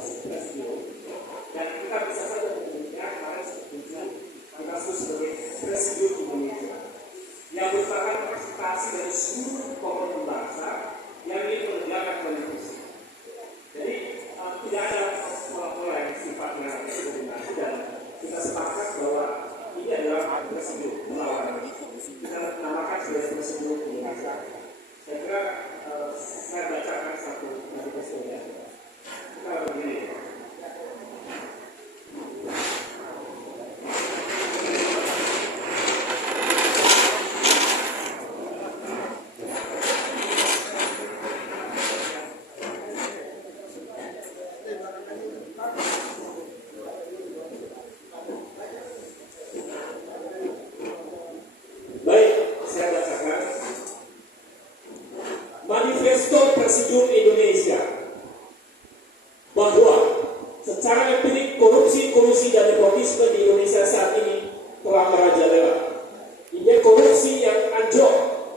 Presiden, dan kita bisa saja menyebutnya kemarin seperti Munaslup sebagai Presiden Indonesia yang merupakan representasi dari seluruh komponen bangsa yang ingin menegakkan konstitusi. Jadi tidak ada pola-pola yang sifatnya diskriminasi, dan kita sepakat bahwa ini adalah Presiden melawan. Kita namakan sebagai Presiden Indonesia. Saya kira saya bacakan satu manifestonya. Kita begini. Manifesto Presiden Indonesia bahwa secara empirik korupsi, kolusi, dan nepotisme di Indonesia saat ini telah merajalela. Indeks korupsi yang anjlok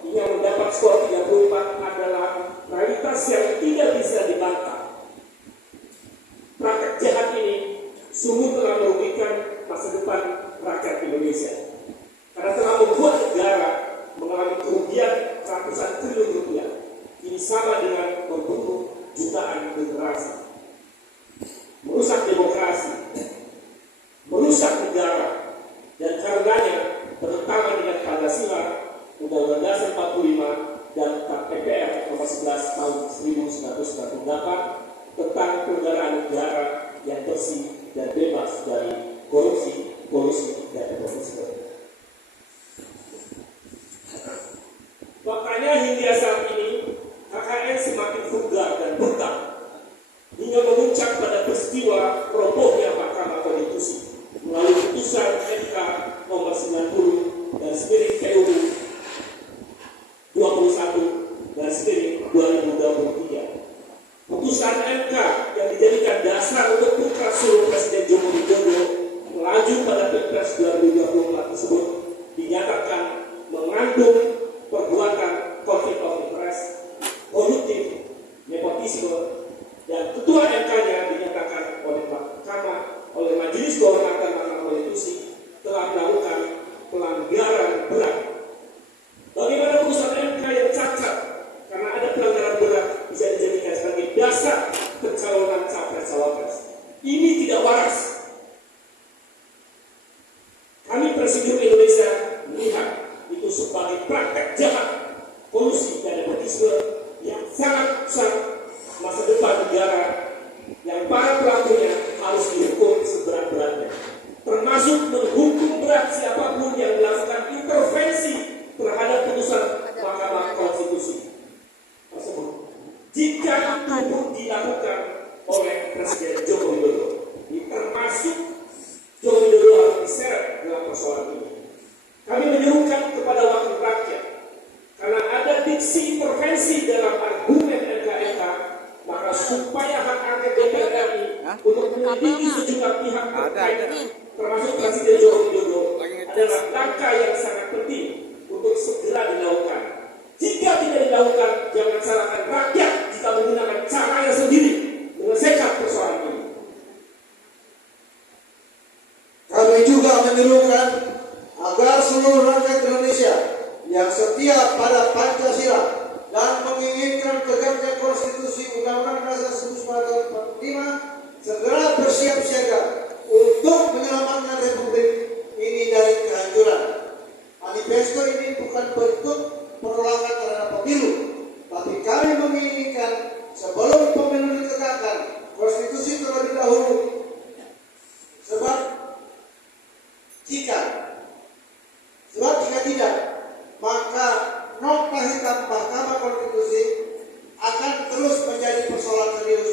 yang mendapat skor 34 adalah realitas yang tidak bisa dibantah. Praktek jahat ini sungguh telah merugikan masa depan rakyat Indonesia karena telah membuat negara mengalami kerugian ratusan triliun rupiah. Ini sama dengan membunuh jutaan generasi, merusak demokrasi, merusak negara, dan karenanya bertentangan dengan Pancasila, Undang-Undang Dasar 45 dan KPR nomor 11 tahun 1948 tentang penyelenggaraan negara yang bersih dan bebas dari korupsi, kolusi, dan nepotisme. Makanya hingga saat ini KKN semakin vulgar dan brutal hingga memuncak pada peristiwa robohnya Mahkamah Konstitusi melalui putusan MK nomor 90 dan miring PU 21 dan miring 2023. Putusan MK yang dijadikan dasar untuk putra sulung Presiden Joko Widodo melaju pada Pilpres 2024 tersebut dinyatakan mengandung perbuatan konflik of interest, koruptif, nepotisme, dan ketua MK-nya dinyatakan oleh Mahkamah, oleh Majelis Kehormatan Mahkamah Konstitusi telah melakukan pelanggaran berat. Bagaimana putusan MK yang cacat karena ada pelanggaran berat bisa dijadikan sebagai dasar pencalonan capres-cawapres? Ini tidak waras. Kami Presiden Indonesia melihat itu sebagai praktek jahat, kolusi, dan nepotisme yang sangat besar masa depan negara yang para pelakunya harus dihukum seberat-beratnya, termasuk menghukum berat siapapun yang melakukan intervensi terhadap putusan Mahkamah Konstitusi tersebut. Jika itu pun dilakukan oleh Presiden Joko Widodo, termasuk Joko Widodo harus diseret dalam persoalan ini. Kami menyerukan kepada wakil rakyat, karena ada diksi intervensi dalam argumen MK, maka supaya hak angket DPR RI untuk menyelidiki sejumlah pihak terkait, termasuk Presiden Joko Widodo, adalah langkah yang sangat penting untuk segera dilakukan. Jika tidak dilakukan, jangan salahkan rakyat jika menggunakan caranya sendiri menyelesaikan persoalan ini. Kami juga menyerukan agar seluruh rakyat Indonesia yang setia pada Pancasila dan menginginkan tegaknya konstitusi Undang-Undang Dasar 1945 segera bersiap siaga untuk menyelamatkan Republik ini dari kehancuran. Manifesto ini bukan bentuk penolakan terhadap pemilu, tapi kami menginginkan sebelum pemilu ditegakkan konstitusi terlebih dahulu. Sebab jika tidak, maka nota hitam Mahkamah Konstitusi akan terus menjadi persoalan serius